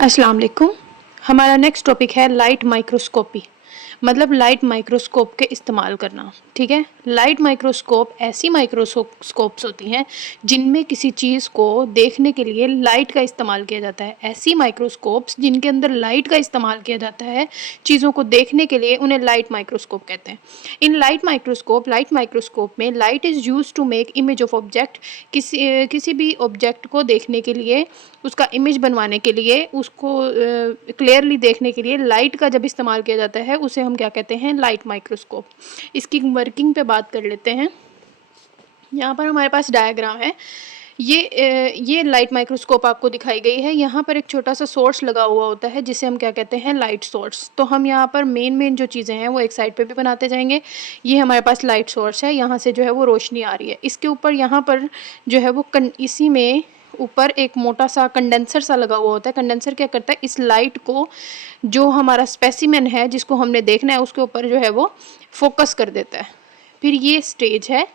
अस्सलाम वालेकुम। हमारा नेक्स्ट टॉपिक है लाइट माइक्रोस्कोपी, मतलब लाइट माइक्रोस्कोप के इस्तेमाल करना। ठीक है, लाइट माइक्रोस्कोप ऐसी माइक्रोस्कोप्स होती हैं जिनमें किसी चीज़ को देखने के लिए लाइट का इस्तेमाल किया जाता है। ऐसी माइक्रोस्कोप्स जिनके अंदर लाइट का इस्तेमाल किया जाता है चीज़ों को देखने के लिए, उन्हें लाइट माइक्रोस्कोप कहते हैं। इन लाइट माइक्रोस्कोप में light is use to make image of object. किसी भी ऑब्जेक्ट को देखने के लिए, उसका इमेज बनवाने के लिए, उसको क्लियरली देखने के लिए लाइट का जब इस्तेमाल किया जाता है उसे हम क्या कहते हैं, लाइट माइक्रोस्कोप। इसकी वर्किंग पे बात कर लेते हैं। यहाँ पर हमारे पास डायग्राम है। ये लाइट माइक्रोस्कोप आपको दिखाई गई है। यहाँ पर एक छोटा सा सोर्स लगा हुआ होता है जिसे हम क्या कहते हैं, लाइट सोर्स। तो हम यहाँ पर मेन जो चीज़ें हैं वो एक साइड पे भी बनाते जाएंगे। ये हमारे पास लाइट सोर्स है, यहाँ से जो है वो रोशनी आ रही है। इसके ऊपर यहाँ पर जो है वो इसी में ऊपर एक मोटा सा कंडेंसर सा लगा हुआ होता है। कंडेंसर क्या करता है, इस लाइट को, जो हमारा स्पेसिमेन है जिसको हमने देखना है, उसके ऊपर जो है वो फोकस कर देता है। फिर ये स्टेज है।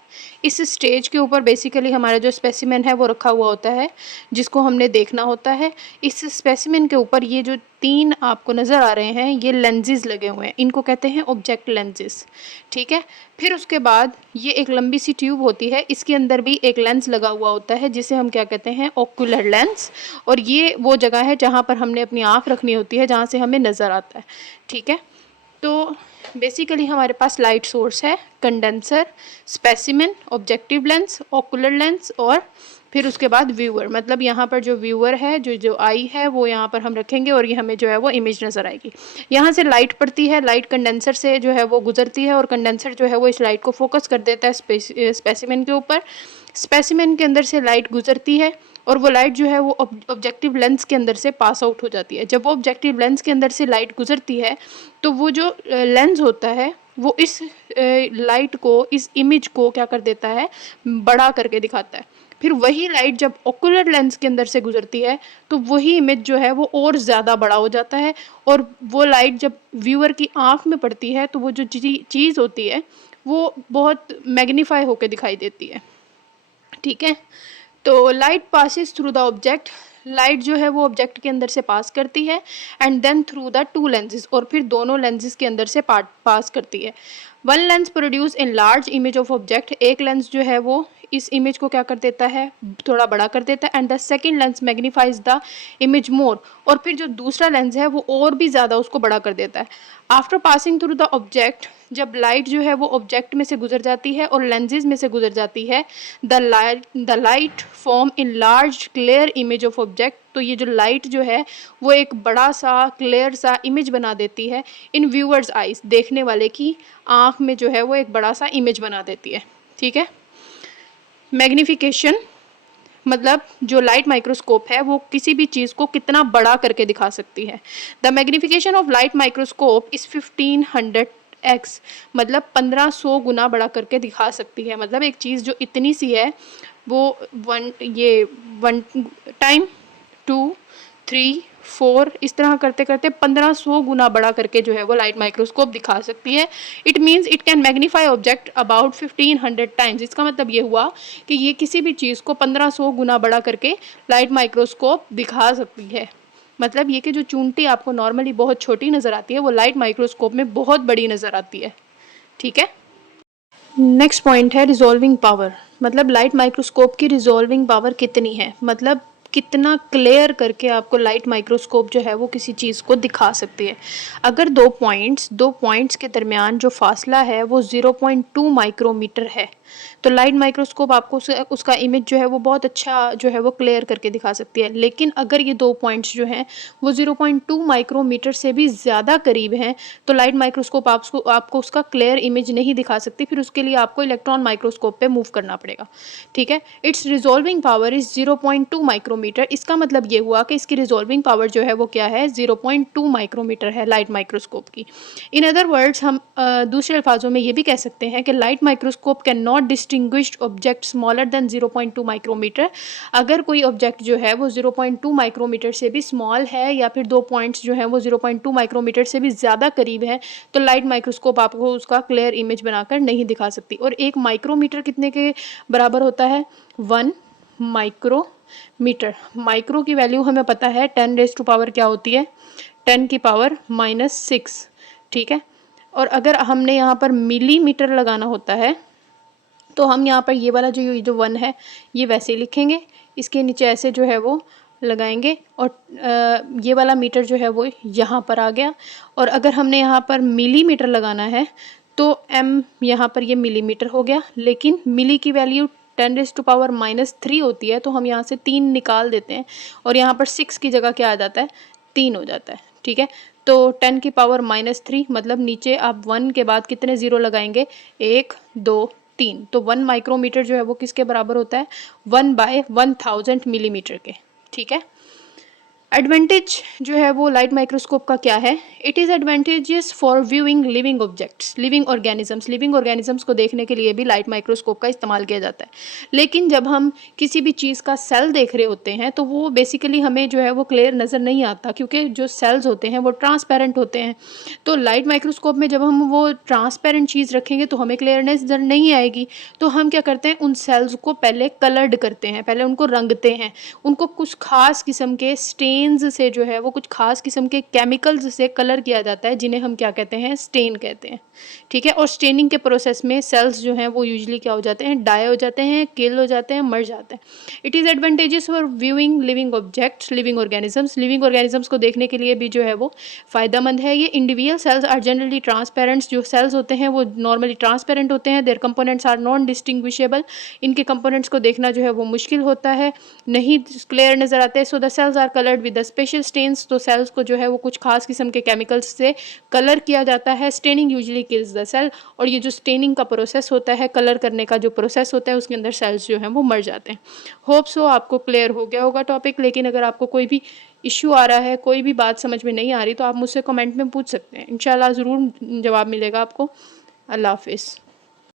इस स्टेज के ऊपर बेसिकली हमारा जो स्पेसिमेन है वो रखा हुआ होता है जिसको हमने देखना होता है। इस स्पेसिमेन के ऊपर ये जो 3 आपको नज़र आ रहे हैं, ये लेंसेज लगे हुए हैं, इनको कहते हैं ऑब्जेक्ट लेंसेज। ठीक है, फिर उसके बाद ये एक लंबी सी ट्यूब होती है, इसके अंदर भी एक लेंस लगा हुआ होता है जिसे हम क्या कहते हैं, ओक्यूलर लेंस। और ये वो जगह है जहाँ पर हमने अपनी आँख रखनी होती है, जहाँ से हमें नज़र आता है। ठीक है, तो बेसिकली हमारे पास लाइट सोर्स है, condenser, specimen, objective lens, ocular lens, और फिर उसके बाद व्यूअर। मतलब यहाँ पर जो व्यूअर है, जो आई है, वो यहाँ पर हम रखेंगे और ये हमें जो है वो इमेज नज़र आएगी। यहाँ से लाइट पड़ती है, लाइट कंडेंसर से जो है वो गुजरती है और कंडेंसर जो है वो इस लाइट को फोकस कर देता है स्पेसिमेन के ऊपर। स्पेसिमेन के अंदर से लाइट गुजरती है और वो लाइट जो है वो ऑब्जेक्टिव लेंस के अंदर से पास आउट हो जाती है। जब वो ऑब्जेक्टिव लेंस के अंदर से लाइट गुजरती है तो वो जो लेंस होता है वो इस लाइट को, इस इमेज को क्या कर देता है, बड़ा करके दिखाता है। फिर वही लाइट जब ओकुलर लेंस के अंदर से गुजरती है तो वही इमेज जो है वो और ज़्यादा बड़ा हो जाता है। और वो लाइट जब व्यूअर की आँख में पड़ती है तो वो जो चीज़ होती है वो बहुत मैग्नीफाई होकर दिखाई देती है। ठीक है, तो light passes through the object. Light जो है वो ऑब्जेक्ट के अंदर से पास करती है and then through the 2 lenses, और फिर दोनों लेंसेज के अंदर से पास करती है। 1 lens produce in large image of object. एक लेंस जो है वो इस इमेज को क्या कर देता है, थोड़ा बड़ा कर देता है। And the second lens magnifies the image more, और फिर जो दूसरा लेंस है वो और भी ज़्यादा उसको बड़ा कर देता है। After passing through the object, जब लाइट जो है वो ऑब्जेक्ट में से गुजर जाती है और लेंसेज में से गुजर जाती है, the light form in large clear image of object. तो ये जो लाइट जो है वो एक बड़ा सा क्लियर सा इमेज बना देती है इन व्यूअर्स आइज। देखने वाले की आँख में जो है वो एक बड़ा सा इमेज बना देती है। ठीक है, मैग्निफिकेशन, मतलब जो लाइट माइक्रोस्कोप है वो किसी भी चीज़ को कितना बड़ा करके दिखा सकती है। The magnification of light microscope is 1500x, मतलब 1500 गुना बड़ा करके दिखा सकती है। मतलब एक चीज़ जो इतनी सी है वो वन टाइम 2 3 4 इस तरह करते करते 1500 गुना बड़ा करके जो है वो लाइट माइक्रोस्कोप दिखा सकती है। It means it can magnify object about 1500 times. इसका मतलब ये हुआ कि ये किसी भी चीज़ को 1500 गुना बड़ा करके लाइट माइक्रोस्कोप दिखा सकती है। मतलब ये कि जो चूंटी आपको नॉर्मली बहुत छोटी नज़र आती है वो लाइट माइक्रोस्कोप में बहुत बड़ी नज़र आती है। ठीक है, नेक्स्ट पॉइंट है रिजॉल्विंग पावर। मतलब लाइट माइक्रोस्कोप की रिजॉल्विंग पावर कितनी है, मतलब कितना क्लियर करके आपको लाइट माइक्रोस्कोप जो है वो किसी चीज़ को दिखा सकती है। अगर दो पॉइंट्स के दरमियान जो फासला है वो 0.2 माइक्रोमीटर है तो लाइट माइक्रोस्कोप आपको उसका इमेज जो है वो बहुत अच्छा जो है वो क्लियर करके दिखा सकती है। लेकिन अगर ये 2 पॉइंट्स जो हैं वो 0.2 माइक्रोमीटर से भी ज़्यादा करीब हैं तो लाइट माइक्रोस्कोप आपको उसका क्लियर इमेज नहीं दिखा सकती। फिर उसके लिए आपको इलेक्ट्रॉन माइक्रोस्कोप पे मूव करना पड़ेगा। ठीक है, its resolving power is 0.2 micrometre. इसका मतलब ये हुआ कि इसकी रिजॉल्विंग पावर जो है वो क्या है, 0.2 माइक्रोमीटर है लाइट माइक्रोस्कोप की। इन अदर वर्ड्स, हम दूसरे अल्फाजों में ये भी कह सकते हैं कि light microscope can not distinguished object smaller than 0.2 micrometre. अगर कोई ऑब्जेक्ट जो है वो 0.2 माइक्रोमीटर से भी स्मॉल है या फिर 2 पॉइंट्स जो हैं वो 0.2 माइक्रोमीटर से भी ज़्यादा करीब है तो लाइट माइक्रोस्कोप आपको उसका क्लियर इमेज बनाकर नहीं दिखा सकती। और 1 माइक्रोमीटर कितने के बराबर होता है, 1 माइक्रो मीटर। माइक्रो की वैल्यू हमें पता है 10 रेज़ टू पावर क्या होती है, 10 की पावर -6, ठीक है। और अगर हमने यहाँ पर मिलीमीटर लगाना होता है तो हम यहाँ पर ये वाला जो 1 है ये वैसे ही लिखेंगे, इसके नीचे ऐसे जो है वो लगाएंगे और ये वाला मीटर जो है वो यहाँ पर आ गया। और अगर हमने यहाँ पर मिलीमीटर लगाना है तो m यहाँ पर ये मिलीमीटर हो गया, लेकिन मिली की वैल्यू 10 रेज़ टू पावर -3 होती है, तो हम यहाँ से 3 निकाल देते हैं और यहाँ पर 6 की जगह क्या आ जाता है, 3 हो जाता है, ठीक है। तो 10 की पावर -3 मतलब नीचे आप 1 के बाद कितने ज़ीरो लगाएंगे, 1 2 3, तो 1 माइक्रोमीटर जो है वो किसके बराबर होता है, 1/1000 मिलीमीटर के, ठीक है। एडवांटेज जो है वो लाइट माइक्रोस्कोप का क्या है, it is advantages for viewing living objects, living organisms को देखने के लिए भी लाइट माइक्रोस्कोप का इस्तेमाल किया जाता है। लेकिन जब हम किसी भी चीज़ का सेल देख रहे होते हैं तो वो बेसिकली हमें जो है वो क्लियर नज़र नहीं आता, क्योंकि जो सेल्स होते हैं वो ट्रांसपेरेंट होते हैं। तो लाइट माइक्रोस्कोप में जब हम वो ट्रांसपेरेंट चीज़ रखेंगे तो हमें क्लियरनेस नज़र नहीं आएगी। तो हम क्या करते हैं, उन सेल्स को पहले कलर्ड करते हैं, पहले उनको रंगते हैं, उनको कुछ खास किस्म के स्टेन्स से जो है वो कुछ खास किस्म के केमिकल्स से कलर किया जाता है, जिन्हें हम क्या कहते हैं, स्टेन कहते हैं, ठीक है। और स्टेनिंग के प्रोसेस में सेल्स जो हैं वो यूजुअली क्या हो जाते हैं, डाई हो जाते हैं, किल हो जाते हैं, मर जाते हैं। It is advantages for viewing living objects, living organisms को देखने के लिए भी जो है वो फ़ायदेमंद है। ये individual cells are generally transparents, जो सेल्स होते हैं वो नॉर्मली ट्रांसपेरेंट होते हैं। Their components are non distinguishable, इनके कंपोनेंट्स को देखना जो है वो मुश्किल होता है, नहीं क्लियर नज़र आते हैं। So the cells are coloured with the special stains, तो सेल्स को जो है वो कुछ खास किस्म के केमिकल्स से कलर किया जाता है। Staining usually kills the cell, और ये जो स्टेनिंग का प्रोसेस होता है, कलर करने का जो प्रोसेस होता है, उसके अंदर सेल्स जो हैं वो मर जाते हैं। होप सो आपको क्लियर हो गया होगा टॉपिक। लेकिन अगर आपको कोई भी इश्यू आ रहा है, कोई भी बात समझ में नहीं आ रही, तो आप मुझसे कमेंट में पूछ सकते हैं, इंशाल्लाह ज़रूर जवाब मिलेगा आपको। अल्लाह हाफिज़।